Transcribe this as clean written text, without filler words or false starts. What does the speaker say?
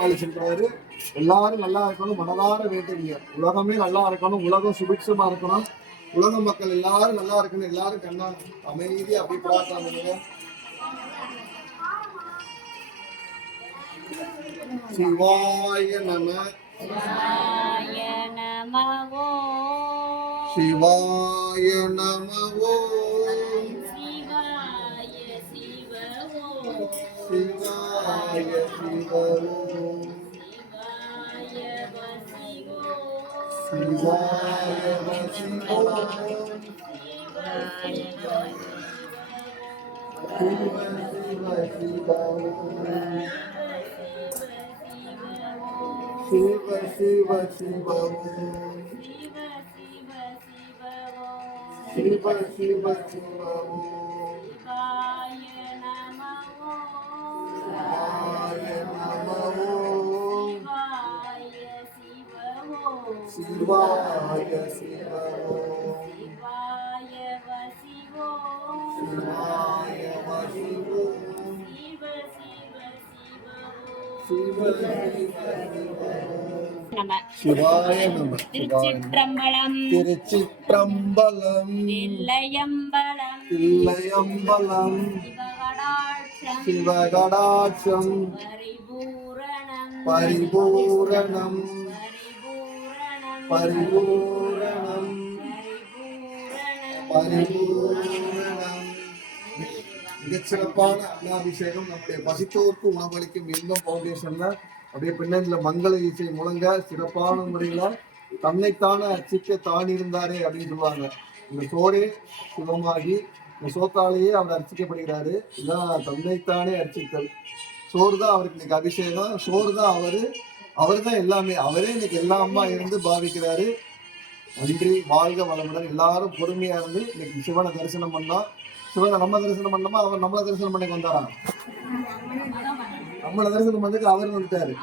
சொல்றாரு, எல்லாரும் நல்லா இருக்கணும், மனதார வேண்டுங்க. உலகமே நல்லா இருக்கணும், உலகம் சுபிட்சமா இருக்கணும், உலக மக்கள் எல்லாரும் நல்லா இருக்கணும், எல்லாரும் கண்ணா அமைதியா அப்படி பிரார்த்தனை பண்ணுங்க. சிவாய நம சிவாய நம சிவாய சிவோ சிவாய சிவோ சிவ சிவ சிவ சிவ சிவ சிவ சிவாய சிவோ சிவாய வசிவோ சிவாய வசிவோ சிவ சிவாய நம. திருச்சிற்றம்பலம் திருச்சிற்றம்பலம் தில்லையம்பலம் தில்லையம்பலம் சிவகடாட்சம் பரிபூரணம் பரிபூரணம் பரிபூரணம். மிகச்சிறப்பான அன்னாபிஷேகம் நம்முடைய பசித்தோருக்கு உணவளிக்கும் இன்பம் பவுண்டேஷன்ல அப்படியே பின்னணியில மங்கள இசை முழங்க சிறப்பான முறையில தன்னைத்தானே அர்ச்சிக்க தான் இருந்தாரே அப்படின்னு சொல்லுவாங்க. இந்த சோரே சிவமாகி இந்த சோத்தாலேயே அவர் அர்ச்சிக்கப்படுகிறாரு. இதான் தன்னைத்தானே அர்ச்சித்தல். சோறு தான் அவருக்கு இன்னைக்கு அபிஷேகம், சோறு தான் அவர் தான் எல்லாமே, அவரே இன்னைக்கு எல்லா அம்மா இருந்து பாவிக்கிறாரு. நன்றி, வாழ்க வளமுடன். எல்லாரும் பொறுமையா இருந்து இன்னைக்கு சிவனை தரிசனம் பண்ணா. சிவனை நம்ம தரிசனம் பண்ணோமா, அவர் நம்மளை தரிசனம் பண்ணி வந்தாரா? நம்மளை தரிசனம் பண்ணதுக்கு அவர் வந்துட்டாரு.